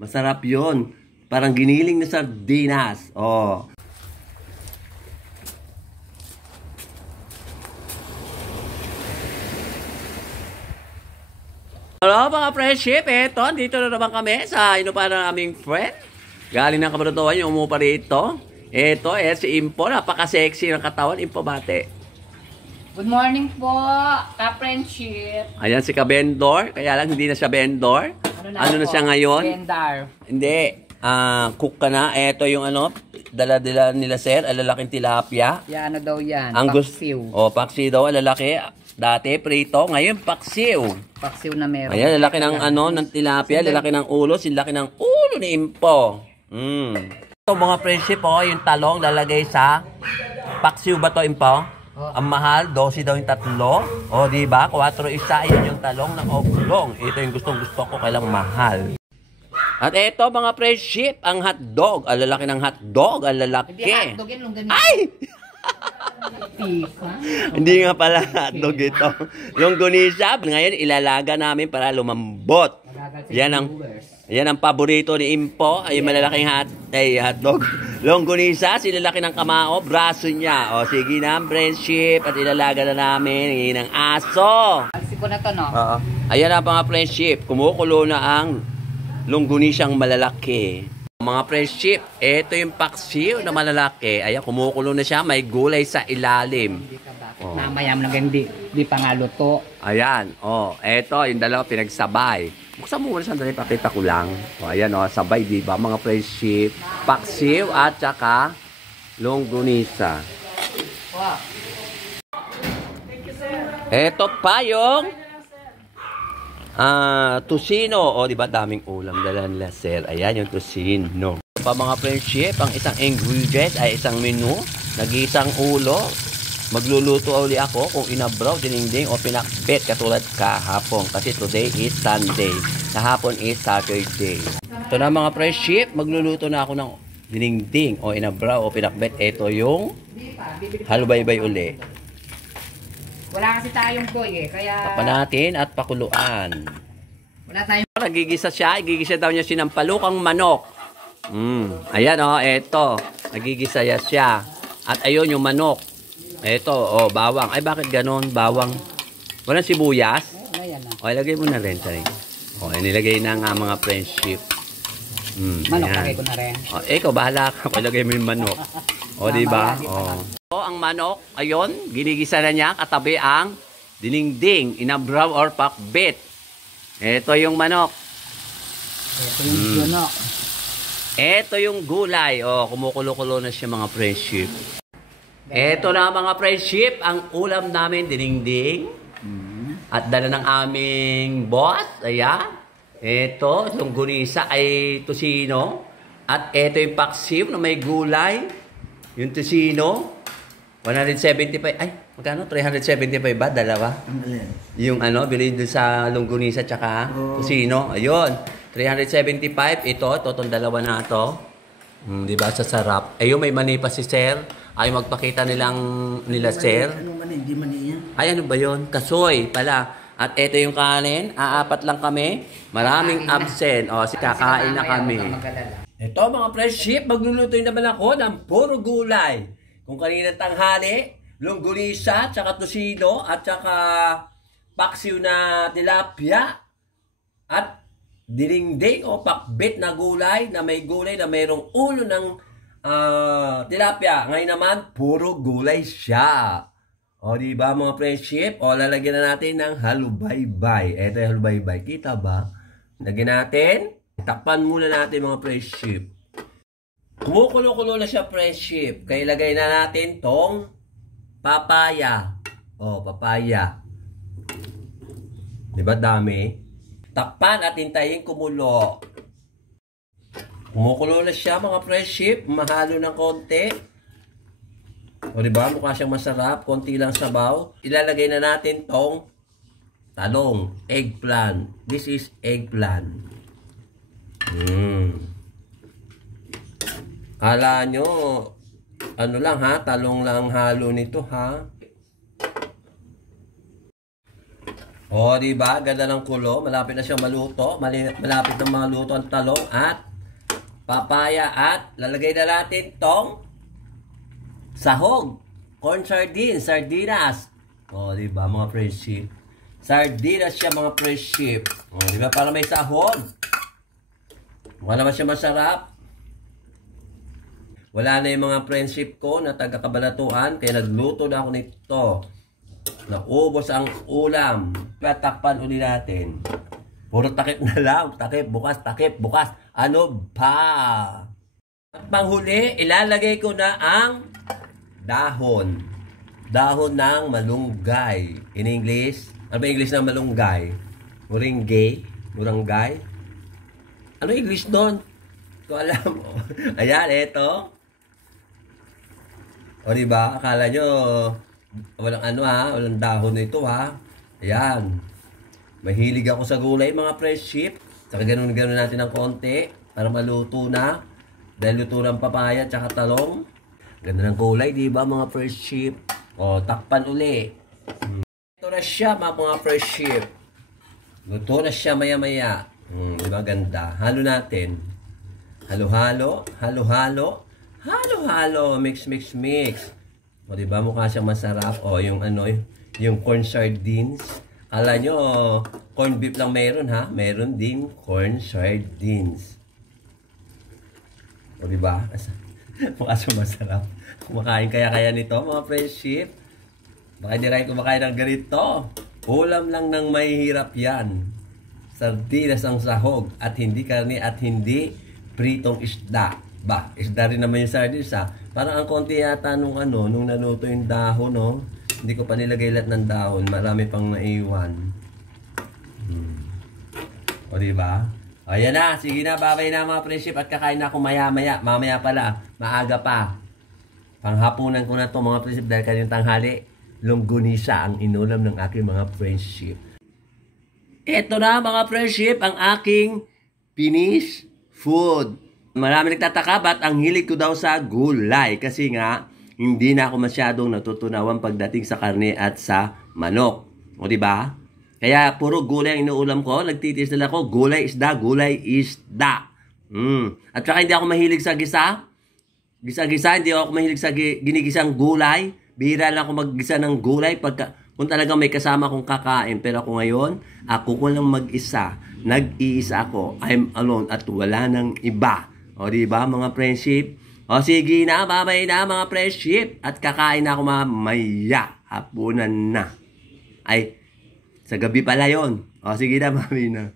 Masarap yun. Parang giniling na sardinas. Oh. Hello mga friendship, eto, dito na naman kami sa inupahan ng aming friend. Galing ng Kabanatuan yung umupa rito. Eto, si Impo, napaka-sexy ng katawan, Impo bate. Good morning po, ka-friendship. Ayan si Kabendor, kaya lang hindi na siya Bendor. Ano na siya ngayon? Bendar. Hindi, cook ka na. Eto yung dala-dala nila sir, alalaking tilapia. Yan, ano daw yan? Ang Paksiw. paksiw daw, alalaki. Dati, prito, ngayon paksiw. Paksiw na meron. Ayan, lalaki ng ng tilapia, lalaki ng ulo, silaki ng ulo ni Impo. Ito mga friendship, yung talong lalagay sa paksiw ba to, Impo? Ang mahal, 12 daw yung tatlo. O, diba? 4 isa, yun yung talong ng oblong. Ito yung gustong-gusto ko, kailang mahal. At ito mga friendship, ang hotdog. Ang lalaki ng hotdog, ang lalaki. Hindi hotdog yan, longganisa. Ay! Hindi nga pala hotdog ito. Longganisa, ngayon ilalaga namin para lumambot. Yan ang paborito ni Impo, ay malalaking hotdog. Longganisa, silalaki ng kamao, braso niya. O sige na, friendship, at ilalaga na namin ng aso. Alsi ko na to, no? Ayan na mga friendship, kumukulo na ang longganisang malalaki. Mga friendship, ito yung paksiw na malalaki. Ayan, kumukulo na siya, may gulay sa ilalim. Namayam lang, hindi pa nga luto. Ayan, eto yung dalawa pinagsabay. Buksan mo muna sandali, pakita ko lang. Ayan, sabay, di ba mga friendship? Paksiw at saka longganisa. Wow. Eto pa yung tusino. Di ba daming ulam dala nila, sir? Ayan yung tusino. Pa mga friendship, ang isang ingredient ay isang menu. Nag-iisang ulo. Magluluto uli ako kung inabraw, dininding o pinakbet katulad kahapon. Kasi today is Sunday. Kahapon is Saturday. Ito na mga friendship, magluluto na ako ng dininding o inabraw o pinakbet. Ito yung halubaybay uli. Wala kasi tayong boy kaya... Tapan natin at pakuluan. Wala tayong... Nagigisa siya, igigisa daw niya sinampalukang manok. Ayan eto. Nagigisa siya. At ayun yung manok. Eto, bawang. Ay, bakit ganon? Bawang. Walang sibuyas? Ayan na. Ilagay mo na rin, sorry. Nilagay na nga mga friendship. Manok, lagay ko na rin. Ikaw, bahala ka. Ilagay mo yung manok. Diba? Ang manok, ayun, ginigisa na niya, katabi ang dininding, inabraw or pakbit. Ito yung manok. Ito yung yun, Ito yung gulay. Kumukulo-kulo na siya mga friendship. Ito na mga friendship, ang ulam namin, dininding. At dala ng aming boss, ayan. Ito, yung gunisa ay tusino. At ito yung paksiw na may gulay. Yung tusino, 175. Ay, magkano? 375 ba? Dalawa? Yung bilhin doon sa longganisa tsaka tusino. Ayun, 375. Ito, itong dalawa na ito. Diba, sa sarap. Ayun, may mani pa si sir. Ay magpakita nila sir. Ano mani? Hindi mani yan. Ay, ano ba yun? Kasoy pala. At ito yung kanin. Aapat lang kami. Maraming absent. Kakain na kami. Ito mga friendship, magluluto naman ako ng puro gulay. Kung kanina tanghali, longganisa, tsaka tusino, at tsaka paksiw na tilapia, at dininding o pakbit na gulay na may gulay na mayroong ulo ng tilapia. Ngayon naman, puro gulay siya. Diba mga friendship? Lalagyan na natin ng halubaybay. Ito yung halubaybay. Kita ba? Lagyan natin. Takpan muna natin mga friendship. Kumukulo-kulo na siya friendship. Kaya ilagay na natin tong papaya. Papaya. Diba dami? Takpan at hintayin kumulo. Kumukulo na siya mga friendship. Mahalo ng konti. Diba? Mukha siyang masarap. Konti lang sabaw. Ilalagay na natin tong talong. Eggplant. This is eggplant. Kala nyo, lang ha? Talong lang halo nito ha? O, diba? Ganda ng kulo. Malapit na siyang maluto. Malapit na maluto ang talong at papaya at lalagay na natin tong sahog. Corn sardines, sardinas. O, diba mga friendship? Sardinas siya mga friendship. O, diba? Para may sahog. Mukha naman siya masarap. Wala na yung mga friendship ko na taga-kabalatuan. Kaya nagluto na ako nito. Naubos ang ulam. Takpan uli natin. Puro takip na lang. Takip, bukas, takip, bukas. Ano ba? At panghuli, ilalagay ko na ang dahon. Dahon ng malunggay. In English, ano ba English ng malunggay? Muringgay? Murangay? Ano English doon? Ko alam. Ayan, eto. O diba? Akala nyo, walang ano ha, walang dahon nito ha. Ayan. Mahilig ako sa gulay mga friendship. Saka ganun-ganun natin ng konti para maluto na. Dahil luto ng papaya at saka talong. Ganda ng gulay, diba mga friendship? O, takpan uli. Ito na siya mga friendship. Luto na siya maya-maya. Diba ganda? Halo natin. Halo-halo, halo-halo. Halo-halo, mix. O, diba mukha siyang masarap? O, yung ano, yung corn sardines. Kala nyo, corn beef lang meron ha? Meron din corn sardines. O, diba? Mukha siyang masarap. Kumakain kaya nito, mga friendship. Baka hindi rin kumakain ng ganito. Ulam lang ng mahihirap yan. Sardinas ang sahog at hindi karne at hindi pritong isda. Ba, isda rin naman yung sardines ha. Parang ang konti yata nung naluto yung dahon, no? Hindi ko pa nilagay lahat ng dahon. Marami pang naiwan. O, diba? O, yan na. Sige na, babay na mga friendship at kakain na ako maya-maya. Mamaya pala. Maaga pa. Panghapunan ko na to mga friendship dahil kanyang tanghali. Longganisa ang inulam ng aking mga friendship. Ito na mga friendship, ang aking finished food. Marami nagtataka ba't ang hilig ko daw sa gulay? Kasi nga, hindi na ako masyadong natutunawan pagdating sa karne at sa manok. O diba? Kaya puro gulay ang inuulam ko. Nagtitiis na ako, gulay, isda, gulay, isda. At saka hindi ako mahilig sa gisa. Gisa-gisa, hindi ako mahilig sa ginigisang gulay. Bihira lang ako maggisa ng gulay kung talagang may kasama akong kakain. Pero ako ngayon, ako ko lang mag-isa. Nag-iisa ako. I'm alone at wala nang iba. O diba mga friendship? O sige na, babay na mga friendship. At kakain na ako mamaya. Hapunan na. Ay, sa gabi pala yon. O sige na, babay na.